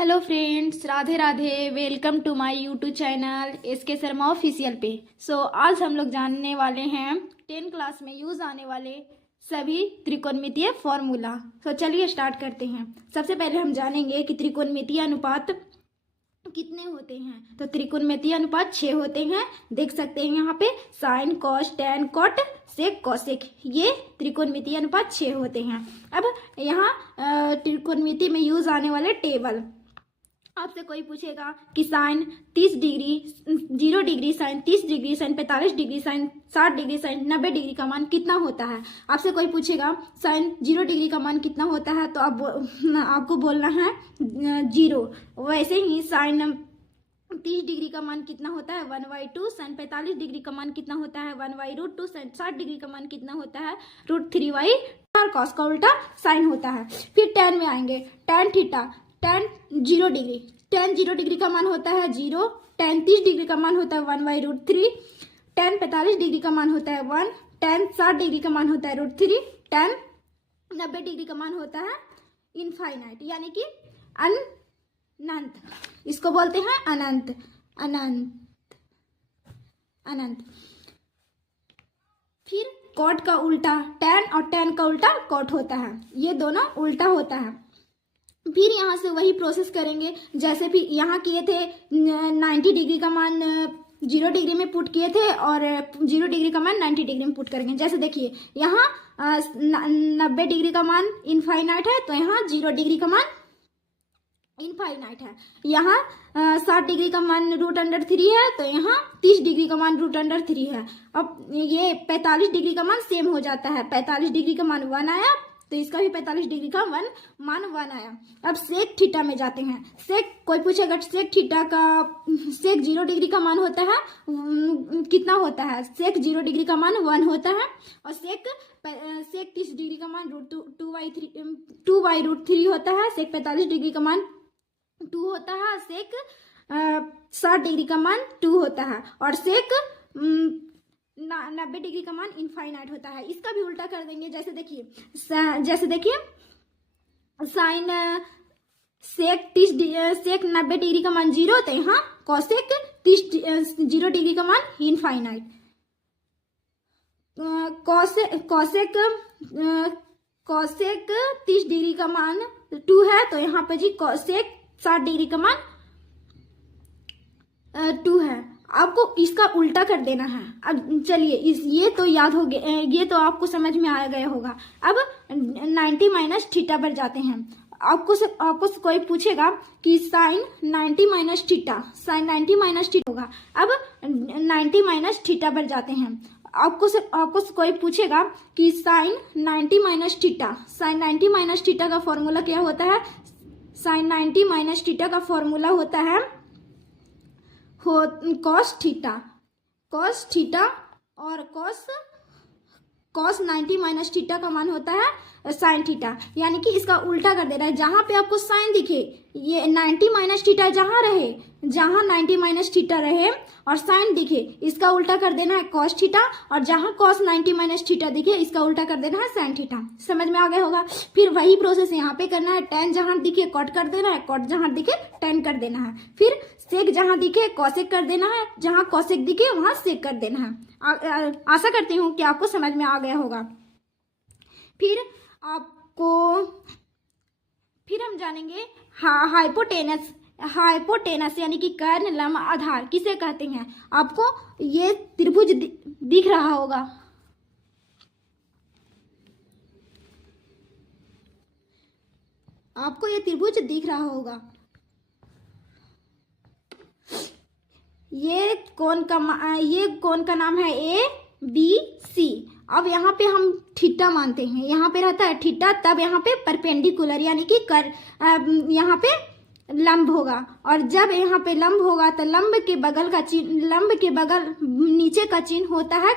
Hello friends, Radhe Radhe. Welcome to my YouTube channel SK Sharma official पे। आज हम लोग जानने वाले हैं 10 क्लास में यूज़ आने वाले सभी त्रिकोणमितीय फॉर्मूला। चलिए स्टार्ट करते हैं। सबसे पहले हम जानेंगे कि त्रिकोणमितीय अनुपात कितने होते हैं। तो त्रिकोणमितीय अनुपात 6 होते हैं। देख सकते हैं यहाँ पे साइन, कॉस, टैन, कॉट, सेक, कॉसेक, ये त्रिकोणमितीय अनुपात 6 होते हैं। अब यहाँ त्रिकोणमिति में यूज आने वाले टेबल, आपसे कोई पूछेगा कि sine 30 degree, 0 degree, sine 30 degree, sine 45 degree, sine 60 degree, sine 90 degree का मान कितना होता है। आपसे कोई पूछेगा साइन 0 डिग्री का मान कितना होता है, तो आपको बोलना है 0। वैसे ही साइन 30 डिग्री का मान कितना होता है 1/2, साइन 45 डिग्री का मान कितना होता है 1/√2, साइन 60 डिग्री का मान कितना होता है √3/, और कॉस का उल्टा साइन होता है। फिर टैन में आएंगे। Tan theta, tan 0 degree, tan 0 degree का मान होता है 0, टैन 30 डिग्री का मान होता है 1/√3, टैन 45 डिग्री का मान होता है 1, टैन 60 डिग्री का मान होता है √3, टैन 90 डिग्री का मान होता है इनफाइनाइट, यानी कि अनंत। इसको बोलते हैं अनंत, अनंत, अनंत। फिर कॉट का उल्टा टैन और टैन का उल्टा कॉट होता है, ये दोनों उल्टा होता है। फिर यहाँ से वही प्रोसेस करेंगे जैसे भी यहाँ किए थे। 90 डिग्री का मान 0 डिग्री में पुट किए थे और 0 डिग्री का मान 90 डिग्री में पुट करेंगे। जैसे देखिए यहाँ 90 डिग्री का मान इनफाइनाइट है, तो यहाँ 0 डिग्री का मान इनफाइनाइट है। यहाँ 60 डिग्री का मान √3 है, तो यहाँ 30 डिग्री का मान √3 है। अब ये 45 डिग्री का मान सेम हो जाता है। 45 डिग्री का मान 1 आया, तो इसका भी 45 डिग्री का मान 1 आया। अब सेक थीटा में जाते हैं। सेक, कोई पूछेगा सेक थीटा का, सेक 0 डिग्री का मान होता है कितना होता है। सेक 0 डिग्री का मान 1 होता है, और सेक 30 डिग्री का मान √2/√3 होता है। सेक 45 डिग्री का मान 2 होता है। सेक 60 डिग्री का मान 2 होता है, और सेक 90 डिग्री का मान इनफाइनाइट होता है। इसका भी उल्टा कर देंगे। जैसे देखिए साइन सेक 90 डिग्री का मान 0 होता है, यहाँ कॉसेक 0 डिग्री का मान इनफाइनाइट। कॉसेक 30 डिग्री का मान 2 है, तो यहाँ पे जी कॉसेक 60 डिग्री का मान 2 है। आपको इसका उल्टा कर देना है। अब चलिए ये तो याद हो गया, ये तो आपको समझ में आ गया होगा। अब 90 माइनस थीटा पर जाते हैं। आपको कोई पूछेगा कि sine 90 minus theta, sine 90 minus theta होगा। अब 90 माइनस थीटा पर जाते हैं। आपको कोई पूछेगा कि sine 90 minus theta, sine 90 minus theta का फॉर्मूला क्या होता है। साइन 90 माइनस थीटा का फॉर्मूला होता है कॉस थीटा, कॉस थीटा, और कॉस 90 माइनस थीटा का मान होता है साइन थीटा। यानी कि इसका उल्टा कर देना है। जहां पे आपको साइन दिखे, ये 90 माइनस थीटा जहां रहे, जहां 90 माइनस थीटा रहे और साइन दिखे, इसका उल्टा कर देना है कॉस थीटा, और जहां कॉस 90 माइनस थीटा दिखे, इसका उल्टा कर देना है साइन थीटा। समझ में आ गया होगा। फिर वही प्रोसेस यहाँ पे करना है। टैन जहां दिखे कॉट कर देना है, कॉट जहां दिखे टैन कर देना है। फिर सेक जहां दिखे कॉसेक कर देना है, जहां कॉसेक दिखे वहां सेक कर देना है। आशा करती हूँ कि आपको समझ में आ गया होगा। फिर हम जानेंगे हाइपोटेनस यानी कि कर्ण, लंब, आधार किसे कहते हैं। आपको ये त्रिभुज दिख रहा होगा। आपको ये त्रिभुज दिख रहा होगा। ये कौन का नाम है ABC। अब यहाँ पे हम थीटा मानते हैं। यहाँ पे रहता है थीटा, तब यहाँ पे परपेंडिकुलर यानी कि यहाँ पे लंब होगा, और जब यहाँ पे लंब होगा तो लंब के बगल नीचे का चिन्ह होता है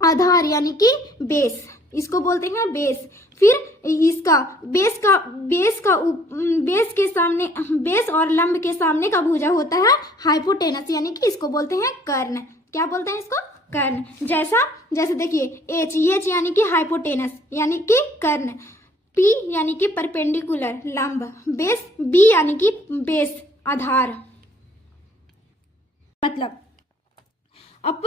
आधार यानी कि बेस। इसको बोलते हैं बेस। फिर इसका बेस के सामने, बेस और लंब के सामने का भुजा होता है हाइपोटेनस, यानी कि इसको बोलते हैं कर्ण। क्या बोलते हैं इसको, कर्ण। जैसे देखिए एच यानी कि हाइपोटेनस यानी कि कर्ण। पी यानी कि परपेंडिकुलर लंब, बेस बी यानी कि बेस आधार। मतलब अब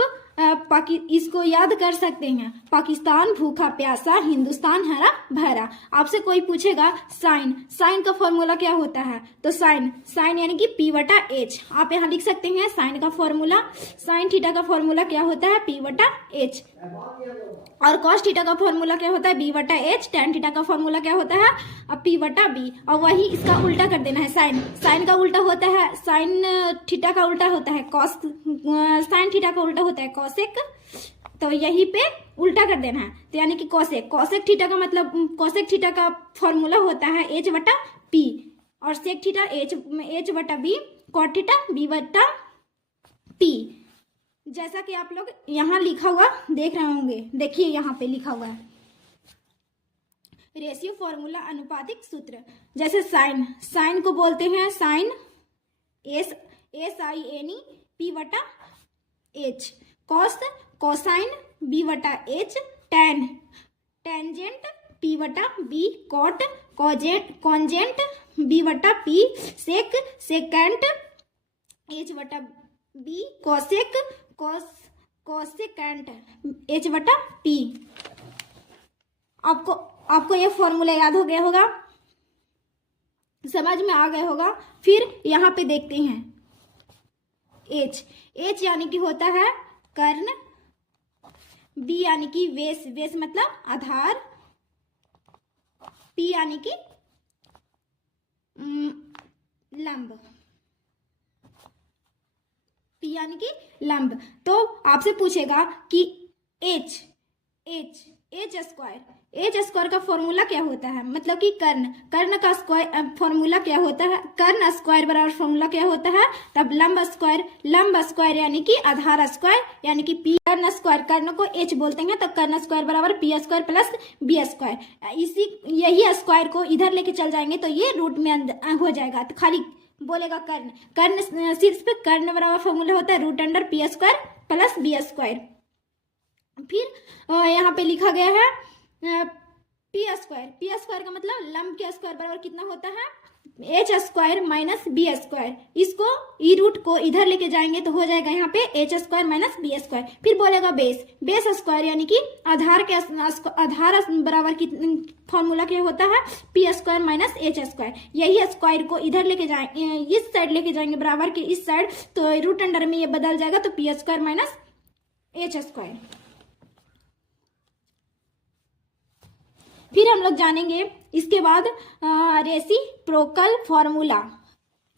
इसको याद कर सकते हैं, पाकिस्तान भूखा प्यासा, हिंदुस्तान हरा भरा। आपसे कोई पूछेगा साइन, साइन का फॉर्मूला क्या होता है, तो साइन यानी कि पी बटा एच। आप यहाँ लिख सकते हैं साइन का फॉर्मूला, साइन थीटा का फॉर्मूला क्या होता है, पी बटा एच। और कॉस थीटा का फॉर्मूला क्या होता है, बी बटा एच। टेन थीटा का फॉर्मूला क्या होता है, अब पी बटा बी। और वही इसका उल्टा कर देना है, साइन का उल्टा होता है, साइन थीटा का उल्टा होता है कॉस, साइन थीटा का उल्टा होता है कॉसेक। तो यहीं पे उल्टा कर देना है, तो यानी कि कॉसेक थीटा का मतलब, कॉसेक थीटा का फॉर्मूला होता है एच बटा पी, और सेक थीटा एच बटा बी, कॉट थीटा बी बटा पी। जैसा कि आप लोग यहाँ लिखा हुआ देख रहे होंगे, देखिए यहाँ पे लिखा हुआ है रेशियो फॉर्मूला, अनुपातिक सूत्र। जैसे साइन को बोलते हैं साइन SINE पी बटा एच, कोसाइन बी बटा एच, टेंजेंट पी बटा बी, कॉन्जेंट बी बटा पी, सेकेंट एच बटा बी, कोसेकेंट एच बटा पी। आपको ये फॉर्मूला याद हो गया होगा, समझ में आ गया होगा। फिर यहाँ पे देखते हैं एच यानी कि होता है कर्ण, बी यानी कि वेस मतलब आधार, पी यानी कि लंब, पी यानी कि लंब। तो आपसे पूछेगा कि एच स्क्वायर का फॉर्मूला क्या होता है, मतलब कि कर्ण का स्क्वायर फॉर्मूला क्या होता है, कर्ण स्क्वायर बराबर फॉर्मूला क्या होता है, तब लंब स्क्वायर यानी कि आधार स्क्वायर, यानी कि पी कर्ण स्क्वायर, कर्ण को एच बोलते हैं, तब कर्ण स्क्वायर बराबर P square plus B square. यही स्क्वायर को इधर लेके चल जाएंगे तो ये रूट में हो जाएगा, तो खाली बोलेगा कर्ण सिर्फ कर्ण बराबर फॉर्मूला होता है root under P square plus B square. फिर यहाँ पे लिखा गया है पी स्क्वायर का मतलब लंब के स्क्वायर बराबर कितना होता है, H square minus B square. इसको ई रूट को इधर लेके जाएंगे तो हो जाएगा यहाँ पे H square minus B square. फिर बोलेगा बेस स्क्वायर यानी कि आधार बराबर की फॉर्मूला क्या होता है, P square minus H square. यही स्क्वायर को इधर लेके जाएंगे, इस साइड लेके जाएंगे बराबर के इस साइड, तो रूट अंडर में ये बदल जाएगा, तो P square minus H square. फिर हम लोग जानेंगे इसके बाद रेसिप्रोकल फॉर्मूला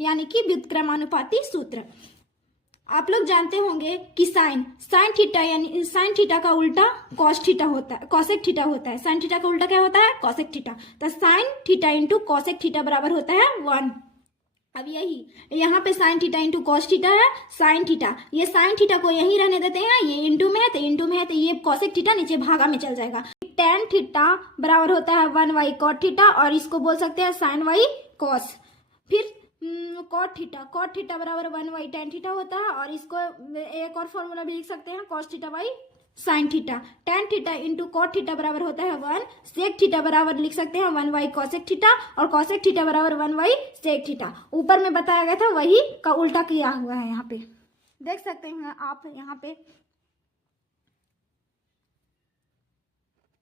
यानी कि व्युत्क्रमानुपाती सूत्र। आप लोग जानते होंगे कि साइन थीटा यानी साइन थीटा का उल्टा कॉस थीटा होता है, कॉसेक थीटा होता है। साइन थीटा का उल्टा क्या होता है, कॉसेक थीटा। तो sine theta into cosec theta बराबर होता है 1। अब यही यहाँ पे sine theta into cos theta है, साइन थीटा, ये साइन थीटा को यहीं रहने देते हैं, ये इंटू में है तो इंटू में है, तो ये कॉसेक थीटा नीचे भागा में चल जाएगा। टेन थीटा बराबर होता है 1y कॉट थीटा, और इसको बोल सकते हैं साइन वाई कॉस। फिर कॉट थीटा बराबर 1y टेन थीटा होता है, और इसको एक और फॉर्मूला भी लिख सकते हैं cos theta by sine theta. Tan theta into cot theta बराबर होता है 1, सेक थीटा बराबर लिख सकते हैं 1y कॉसेक थीटा, और कॉसेक थीटा बराबर 1y सेक थीटा। ऊपर में बताया गया था वही का उल्टा किया हुआ है, यहाँ पे देख सकते हैं आप, यहाँ पे